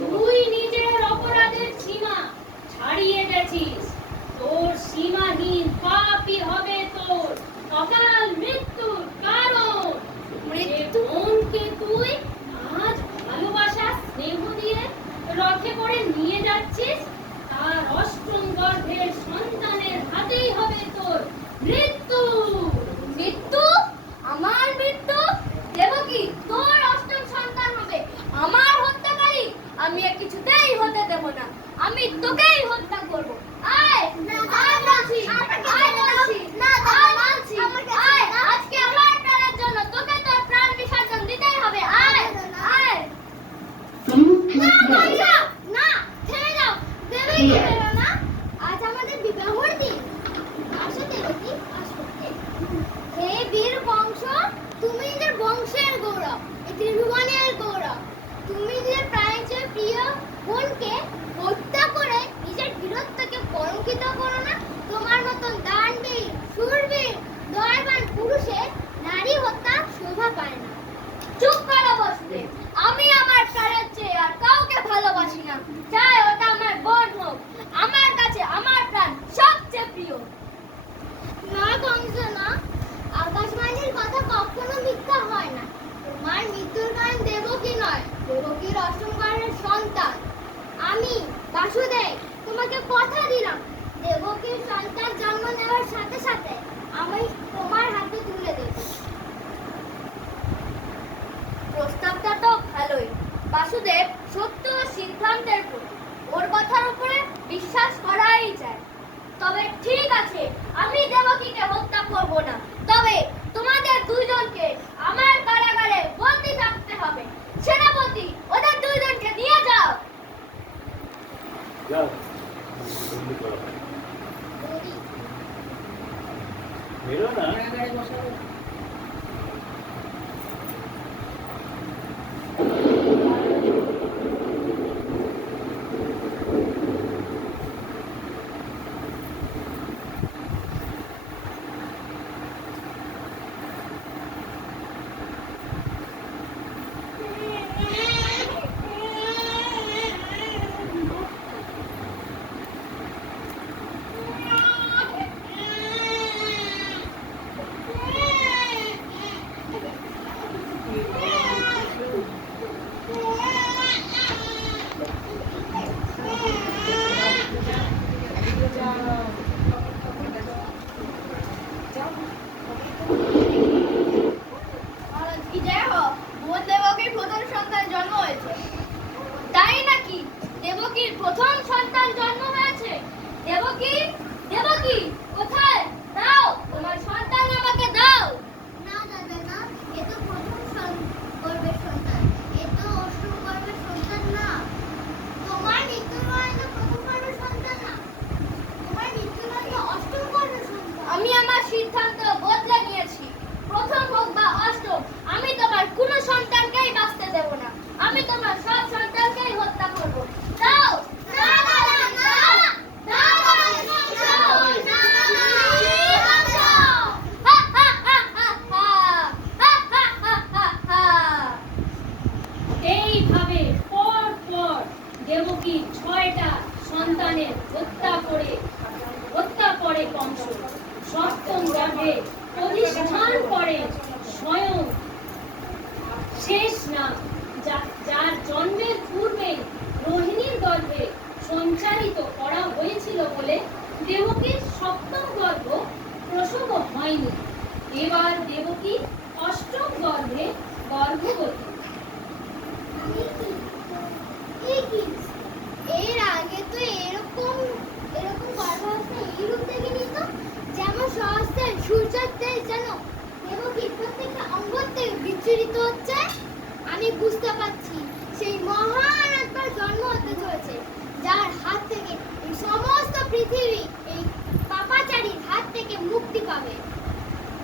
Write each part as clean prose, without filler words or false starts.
তুই নিজের অপরাধের সীমা ছাড়িয়ে গেছিস। তোর সীমাহীন পাপই হবে তোর অকাল মৃত্যুর কারণ। মৃত্যুকে তুই আজ ভালোবাসা স্নেহ দিয়ে রথে করে নিয়ে যাচ্ছিস, তার অষ্টম গর্ভের সন্তানের হাতেই হবে তোর মৃত্যু। মৃত্যু? আমার মৃত্যু? দেবকী, তোর অষ্টম সন্তান হবে আমার হত্যাকারী। আমি আর কিছুতেই হতে দেব না। আমি তোকেই হত্যা করব। আয়, আয় বলছি, আয় বলছি, আয় বলছি, আয়। আজকে আমার প্রাণের জন্য তোকে তোর প্রাণ বিসর্জন দিতেই হবে। আয়, আয়। না, না, না, থেমে যাও। দেবকী, বেরো না। আজ আমাদের বিবাহর দিন। আসো দেবকী, আসো। হে বীর বংশ, তুমি নিজের বংশের গৌরব, এই ত্রিভুবনের গৌরব। তুমি নিজের প্রাণের চেয়ে প্রিয় বোনকে হত্যা করে নিজের বীরত্বকে কলঙ্কিত করো না। তোমার মতন দানবীর, শূরবীর, দয়াবান পুরুষের নারী হত্যা শোভা পায় না। চুপ করো বসুদেব। আমি আমার প্রাণের চেয়ে আর কাউকে ভালোবাসি না। চাই ওটা আমার বোন হোক। আমার কাছে আমার প্রাণ সবচেয়ে প্রিয়। না কংসনা, আকাশবাণীর কথা কখনো মিথ্যা হয় না। তোমার মৃত্যুর কারণ দেবকী নয়, দেবকীর অষ্টম গর্ভের সন্তান। আমি বাসুদেব তোমাকে কথা দিলাম, দেবকীর সন্তান জন্ম নেওয়ার সাথে সাথে আমি তোমার হাতে তুলে দেব। প্রস্তাবটা তো ভালোই। বাসুদেব সত্য সিদ্ধান্তের প্রতি, ওর কথার উপরে বিশ্বাস করাই যায়। তবে ঠিক আছে, আমি দেবকীকে হত্যা করব না। তবে তোমাদের দুইজনকে আমার কারাগারে বন্দী থাকতে হবে। সেনাপতি, ওদের দুইজনকে নিয়ে যাও। যাও, বন্দি করো। বেরো না। তাই নাকি? দেবকীর প্রথম সন্তান জন্ম হয়েছে। দেবকী, দেবকী, কোথায়? দাও, তোমার সন্তান আমাকে দাও। না দাদা, না, এ তো প্রথম গর্ভের সন্তান, এ তো অষ্টম গর্ভের সন্তান না। তোমার মৃত্যুর হয় তো প্রথম গর্ভের সন্তান না, তোমার মৃত্যুর হয় তো অষ্টম গর্ভের সন্তান। আমি আমার সিদ্ধান্ত বদলে নিয়েছি। প্রথম হোক বা অষ্টম, আমি তোমার কোনো সন্তানকেই বাঁচতে দেব না। আমি তোমার সব সন্তানকেই হত্যা করব। দাও, না দাদা, না, দাও, দাও, হা হা হা হা হা, হা হা হা হা হা। এইভাবে পর পর দেবকী 6টা সন্তানের হত্যা করে কংস। সপ্তম গর্ভে প্রতিষ্ঠান করে স্বয়ং শেষ নাগ, যার জন্মের পূর্বে রোহিণীর গর্ভে সঞ্চারিত করা হয়েছিল বলে দেবকীর সপ্তম গর্ভ প্রসব হয়নি। এবার দেবকী অষ্টম গর্ভে গর্ভবতী। এর আগে তো এরকম গর্ভাবস্থা এই রূপ দেখিনি তো। যেমন সহস্রের সূর্যের তেজ যেন দেবকীর প্রত্যেকটা অঙ্গ থেকে বিচ্ছুরিত হচ্ছে। আমি বুঝতে পারছি সেই মহান একবার জন্ম হতে চলেছে, যার হাত থেকে এই সমস্ত পৃথিবী এই পাপাচারীর হাত থেকে মুক্তি পাবে।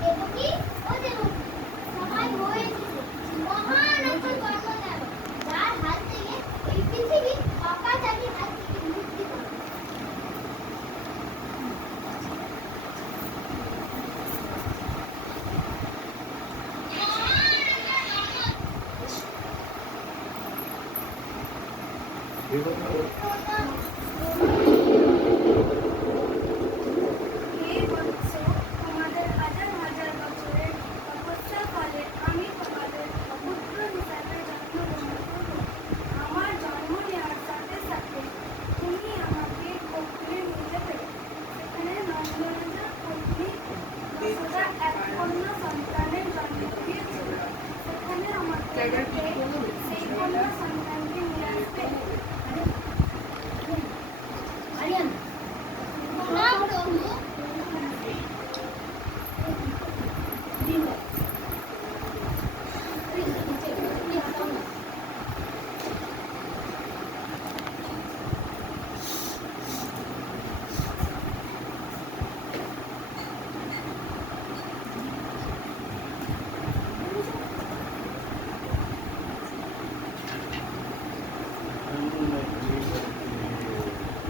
দেবকী, ও দেবকী, সময় হয়েছে মহান একবার জন্ম নেব, যার হাত থেকে এই পৃথিবী পাপাচারীর হাত থেকে মুক্তি পাবে। হে বৎস, তোমাদের হাজার হাজার বছরের তপস্যার ফলে আমি তোমাদের পুত্র হিসাবে জন্মগ্রহণ করব। আমার জন্ম নেওয়ার সাথে সাথে তুমি আমাকে কোলে নিতে পেরে সেখানে নন্দরাজার পত্নী যশোদা এক কন্যা সন্তানের জন্ম দিয়েছিল। সেখানে আমাকে সেই কন্যা সন্তানকে নিয়ে আসবে। আরিয়ান, না প্রভু।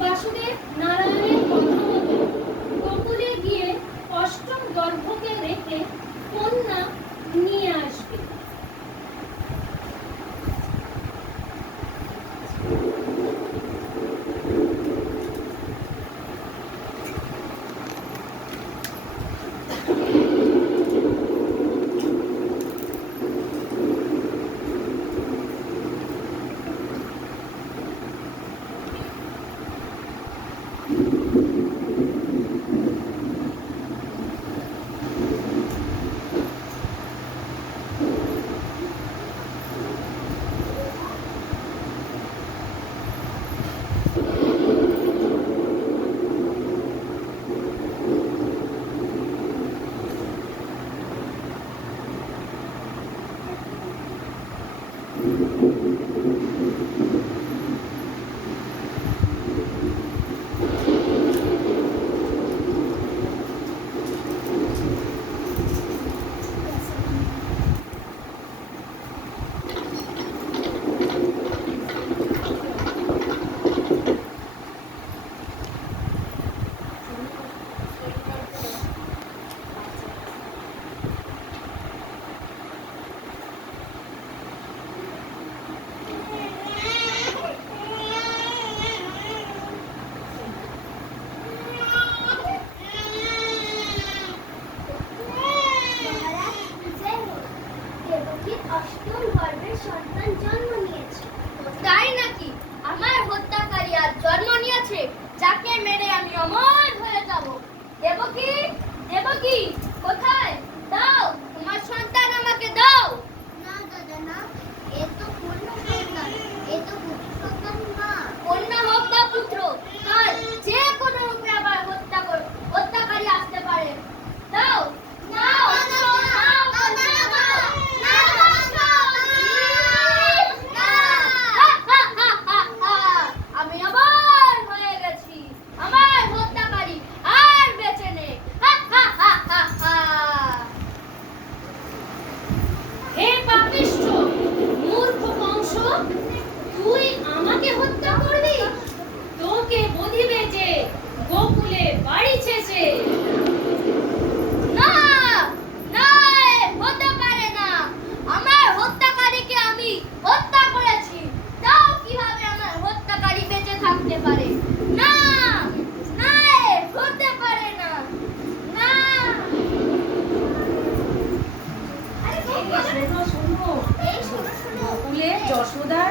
বাসুদেব নারায়ণের কথা মতো গোকুলে গিয়ে অষ্টম গর্ভকে রেখে কন্যা নিয়ে আসবে। দেবকীর অষ্টম গর্ভের সন্তান জন্ম নিয়েছে। তাই নাকি? আমার হত্যাকারী আজ জন্ম নিয়েছে, যাকে মেরে আমি অমর হয়ে যাব। দেবকী, দেবকী, কোথায়? দাও তোমার সন্তান, আমাকে দাও। না দাদা না, এ তো কন্যা সন্তান, এ তো পুত্র সন্তান না। কন্যা হোক বা পুত্র, কাল যে কোনো রূপে আবার হত্যাকারী আসতে পারে। দাও, দাও, দাও, দাও, দাও, দাও। আমি আবার হয়ে গেছি, আমার হত্যাকারী আর বেঁচে নেই। হে পাপিষ্ঠ মূর্খ কংস, তুই আমাকে হত্যা করবি? তোকে বধিবে যে গোকুলে বাড়ি ছেছে। না, না, এ হতে পারে না। আমার হত্যাকারীকে আমি হত্যা করেছি, তাও কিভাবে আমার হত্যাকারী বেঁচে থাকতে পারে? না, না, এ হতে পারে না। না। শোনো শোনো, গোকুলে যশোদার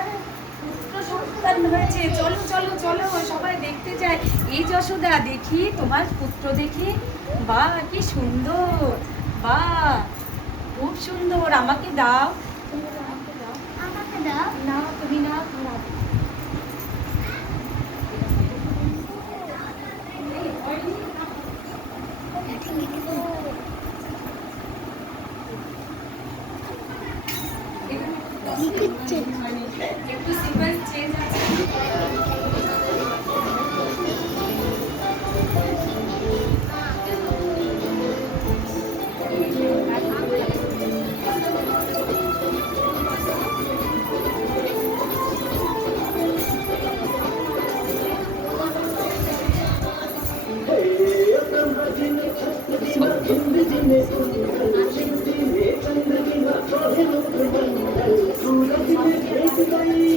পুত্র সন্তান হয়েছে। চলো চলো চলো, সবাই দেখতে যায়। এই যশোদা, দেখি তোমার পুত্র, দেখি। বাহ, কি সুন্দর! বাহ, খুব সুন্দর। আমাকে দাও, তুমি আমাকে দাও। আমাকে দাও। নাও, তুমি নাও, নাও। একটু সিকোয়েন্স চেঞ্জ আছে। सूरज में भेज गई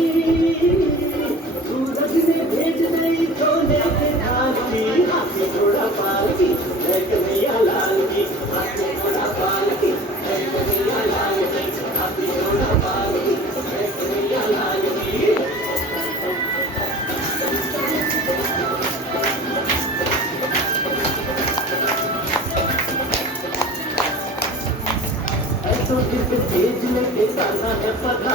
কথা